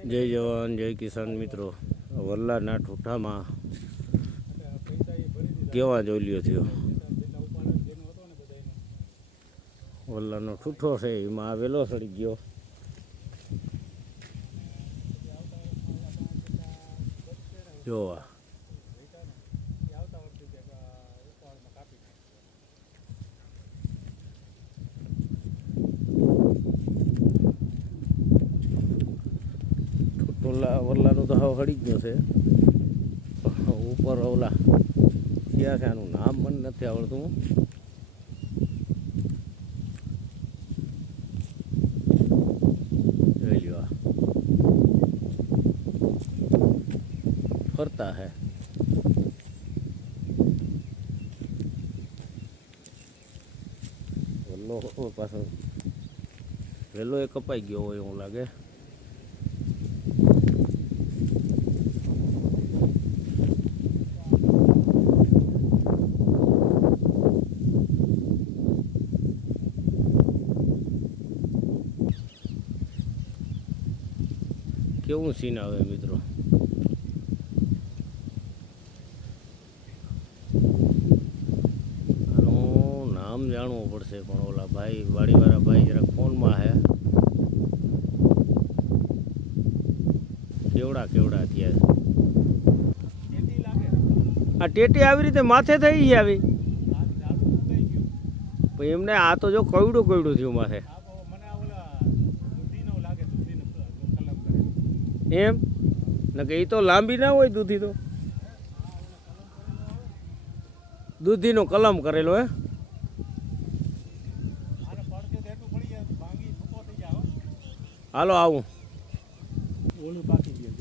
જય જવાન જય કિસાન મિત્રો, વલ્લાના ઠૂઠામાં કેવા જોલિયો થયો. વલ્લાનો ઠૂઠો છે એમાં આ વેલો સડી ગયો. જોવા વલ્લાનું તો હાવ હળી ગયો છે. ઉપર ઓલા ક્યાં છે, આનું નામ મને નથી આવડતું. જોઈ લ્યો, ફરતા હે. વલ્લો પાછો વહેલો એ કપાઈ ગયો હોય એવું લાગે. કેવું સીન આવે મિત્રો. આનું નામ જાણવું પડશે, પણ ઓલા ભાઈ વાડીવાળા ભાઈ જરાક ફોનમાં હે. કેવડા કેવડા થયા. આ ટેટી આવી રીતે માથે થઈ ગઈ આવી. પણ એમને આ તો જો કવડું કવડું થયું માથે. એમ ને કે એ તો લાંબી ના હોય દૂધી, તો દૂધીનો કલમ કરેલો હે. હાલો આવું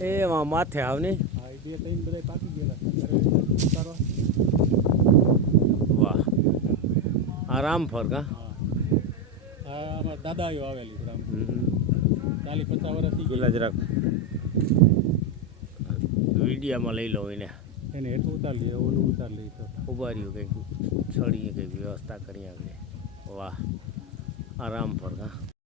એમાં માથે આવ ને. વાહ, આ રામફળ કા દાદા આવેલી 40-50 વર્ષથી. પેલા જરાક વિડીયામાં લઈ લો એને હેઠું ઉતાર લઈએ, ઓલું ઉતાર લઈએ તો ઉભા રહ્યું કંઈક છડીએ કંઈક વ્યવસ્થા કરી આપણે. વાહ, આ રામફળ કા